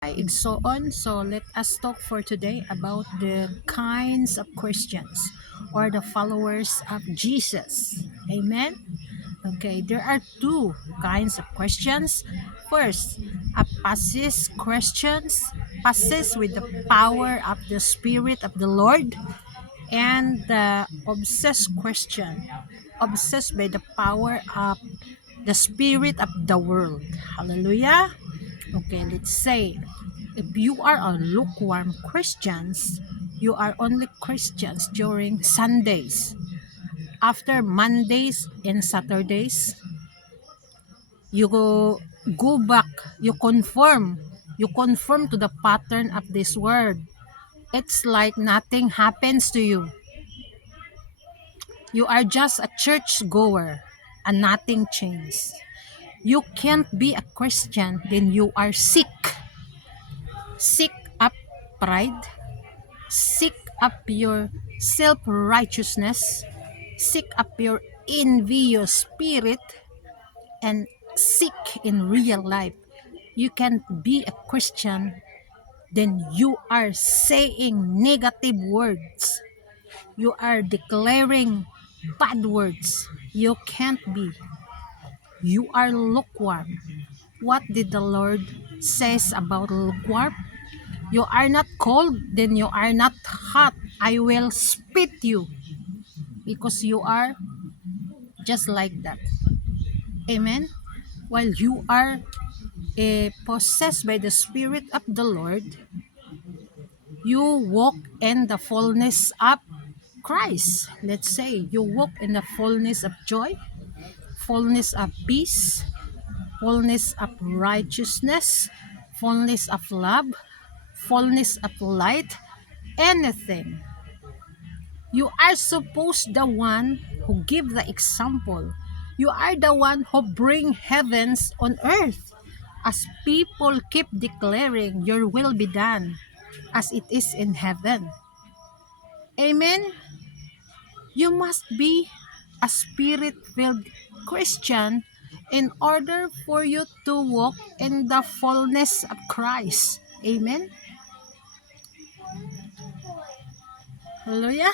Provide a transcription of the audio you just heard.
Igsoon. So let us talk for today about the kinds of Christians or the followers of Jesus. Amen. Okay, there are two kinds of Christians. First, a passive Christians, passes with the power of the Spirit of the Lord, and the obsessed Christian, obsessed by the power of the spirit of the world. Hallelujah. Okay, let's say if you are a lukewarm Christians, you are only Christians during Sundays. After Mondays and Saturdays, you go back, you conform to the pattern of this word. It's like nothing happens to you. You are just a church goer and nothing changes. You can't be a Christian, then you are sick. Sick up pride, seek up your self-righteousness, seek up your envious spirit, and seek in real life. You can be a Christian, then you are saying negative words. You are declaring bad words. You can't be. You are lukewarm. What did the Lord says about lukewarm? You are not cold, then you are not hot. I will spit you because you are just like that. Amen. While you are possessed by the Spirit of the Lord, you walk in the fullness of Christ. Let's say you walk in the fullness of joy, fullness of peace, fullness of righteousness, fullness of love, fullness of light, anything. You are supposed the one who give the example. You are the one who bring heavens on earth. As people keep declaring, your will be done as it is in heaven. Amen. You must be a spirit-filled Christian in order for you to walk in the fullness of Christ. Amen. Hallelujah.